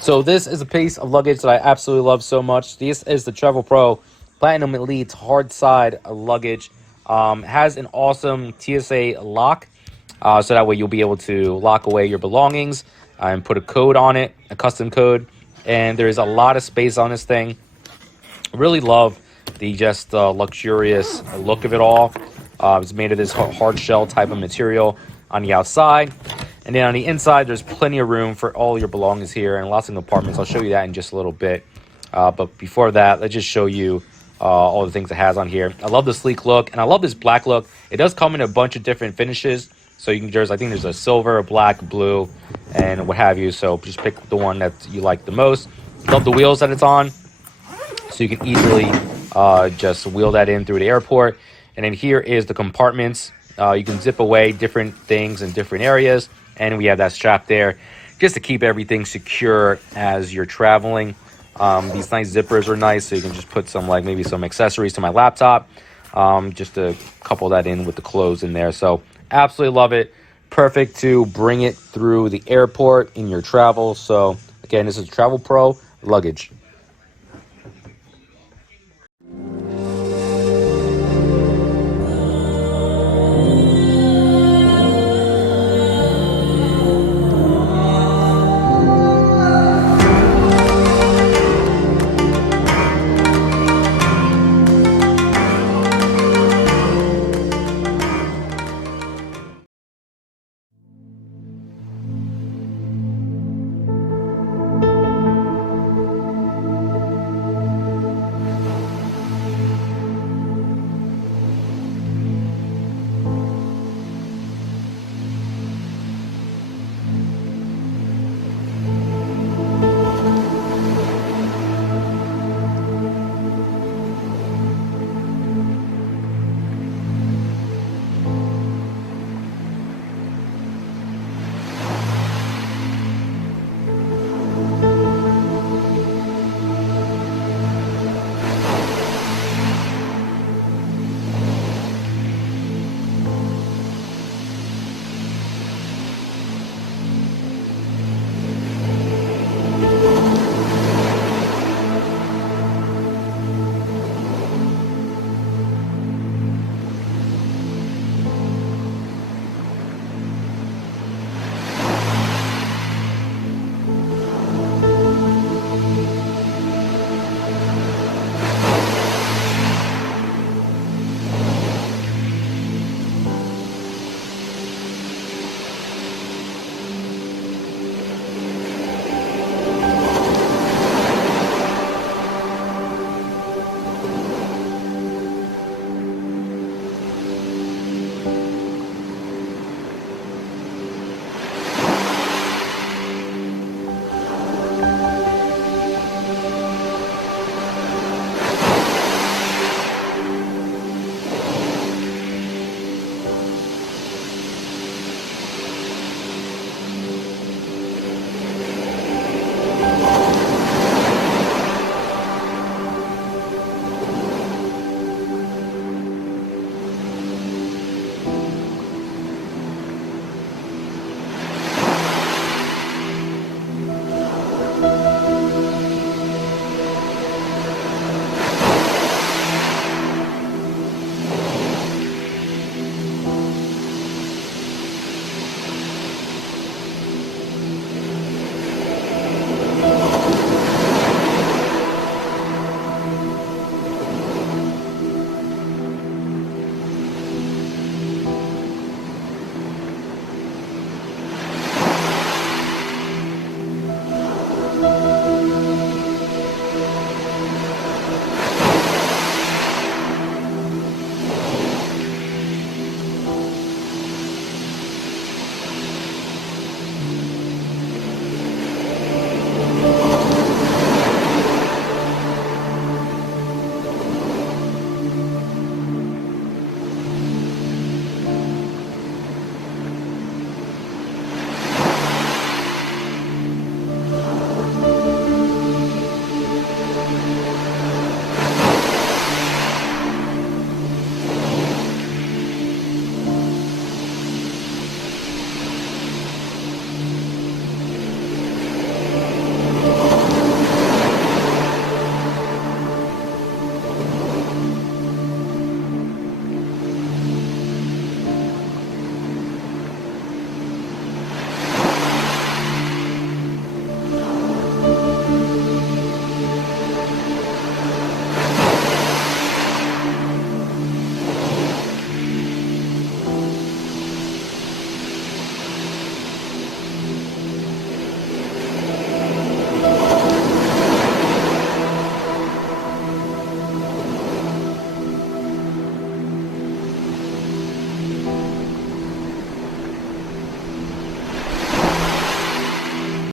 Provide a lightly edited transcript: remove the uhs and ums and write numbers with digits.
So this is a piece of luggage that I absolutely love so much. This is the Travelpro Platinum Elite hardside luggage. Has an awesome TSA lock, so that way you'll be able to lock away your belongings and put a code on it, a custom code. And there is a lot of space on this thing. Really love the just luxurious look of it all. It's made of this hard shell type of material on the outside. And then on the inside, there's plenty of room for all your belongings here and lots of compartments. I'll show you that in just a little bit. But before that, let's just show you all the things it has on here. I love the sleek look, and I love this black look. It does come in a bunch of different finishes. So you can I think there's a silver, black, blue, and what have you. So just pick the one that you like the most. Love the wheels that it's on. So you can easily just wheel that in through the airport. And then here is the compartments. You can zip away different things in different areas. And we have that strap there just to keep everything secure as you're traveling. These nice zippers are nice, so you can just put some, like maybe some accessories to my laptop, just to couple that in with the clothes in there. So absolutely love it. Perfect to bring it through the airport in your travel. So again, this is Travelpro luggage.